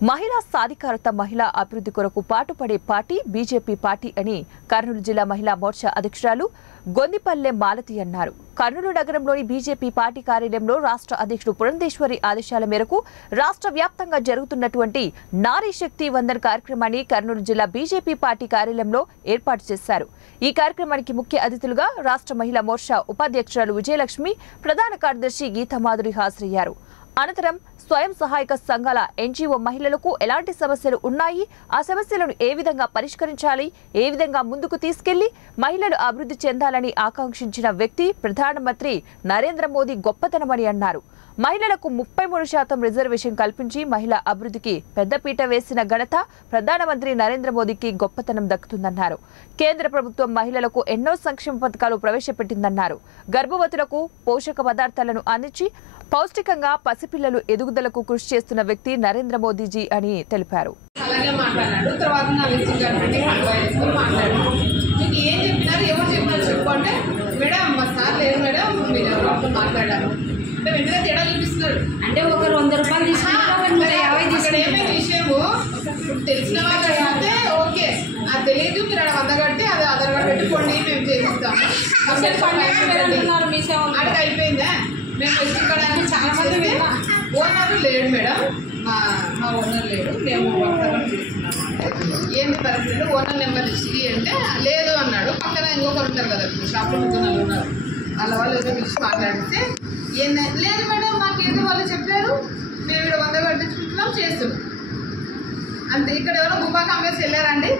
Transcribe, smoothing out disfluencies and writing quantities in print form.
మహిళా సాధికారత మహిళా అభివృద్ధి కొరకు పాటుపడే పార్టీ బీజేపీ పార్టీ అని కర్నూలు జిల్లా మహిళా మోర్చా అధ్యక్షురాలు గొందిపల్లె మాలతి అన్నారు. కర్నూలు నగరంలోని బీజేపీ పార్టీ కార్యాలయంలో రాష్ట్ర అధ్యక్షుడు పురంధేశ్వరి ఆదేశాల మేరకు రాష్ట్ర వ్యాప్తంగా జరుగుతున్నటువంటి నారీ శక్తి వందన్ కార్యక్రమాన్ని కర్నూలు జిల్లా బీజేపీ పార్టీ కార్యాలయంలో ఏర్పాటు చేశారు. ఈ కార్యక్రమానికి ముఖ్య అతిథులుగా రాష్ట్ర మహిళా మోర్చా ఉపాధ్యక్షురాలు విజయలక్ష్మి, ప్రధాన కార్యదర్శి గీతామాధురి హాజరయ్యారు. అనంతరం స్వయం సహాయక సంఘాల ఎన్జీఓ మహిళలకు ఎలాంటి సమస్యలు ఉన్నాయి, ఆ సమస్యలను ఏ విధంగా పరిష్కరించాలి, ఏ విధంగా ముందుకు తీసుకెళ్లి మహిళలు అభివృద్ధి చెందాలని ఆకాంక్షించిన వ్యక్తి ప్రధానమంత్రి నరేంద్ర మోదీ గొప్పతనమని అన్నారు. మహిళలకు 33% రిజర్వేషన్ కల్పించి మహిళా అభివృద్ధికి పెద్దపీట వేసిన ఘనత ప్రధానమంత్రి నరేంద్ర మోదీకి గొప్పతనం దక్కుతుందన్నారు. కేంద్ర ప్రభుత్వం మహిళలకు ఎన్నో సంక్షేమ పథకాలు ప్రవేశపెట్టిందన్నారు. గర్భవతులకు పోషక పదార్థాలను అందించి పౌష్టికంగా పసిపిల్లలు ఎదుగుదలకు కృషి చేస్తున్న వ్యక్తి నరేంద్ర మోదీజీ అని తెలిపారు. అలాగే మాట్లాడాడు. తర్వాత నా విజయగారిని మీకు ఏం చెప్పినారు, ఎవరు చెప్పినారు చెప్పు అంటే, మేడం మా సార్ లేదు మేడం, మీరు ఎవరు మాట్లాడారు అంటే వెంటనే తేడా చూపిస్తున్నారు. అంటే ఒకరు 100 రూపాయలు తీసుకుంటే ఏమైనా విషయము ఇప్పుడు తెలిసిన వాళ్ళు అయితే ఓకే, అది తెలియదు మీరు అక్కడ 100 కట్టి అది ఆధార్ కార్డు పెట్టి కొన్ని మేము చేపిస్తాము అడిగి అయిపోయిందా. మేము వెతుక్కోవడానికి చాలా మంది ఓనర్ లేడు మేడం, మా ఓనర్ లేడు, మేము వర్క్ చేస్తున్నాము. ఏంటి పరిస్థితి, ఓనర్ నెంబర్ ఇచ్చి అంటే లేదు అన్నాడు. పక్కన ఇంకొకరు ఉన్నారు కదా, షాప్లో కూర్చొని ఉన్నారు, వాళ్ళు ఏదో పిలిచి మాట్లాడితే లేదు మేడం మాకేదో వాళ్ళు చెప్పారు, మేము ఇక్కడ 100 కట్టించుకుంటున్నాం చేస్తున్నాం అంతే. ఇక్కడ ఎవరో గుబాక అమ్మేసి వెళ్ళారండి.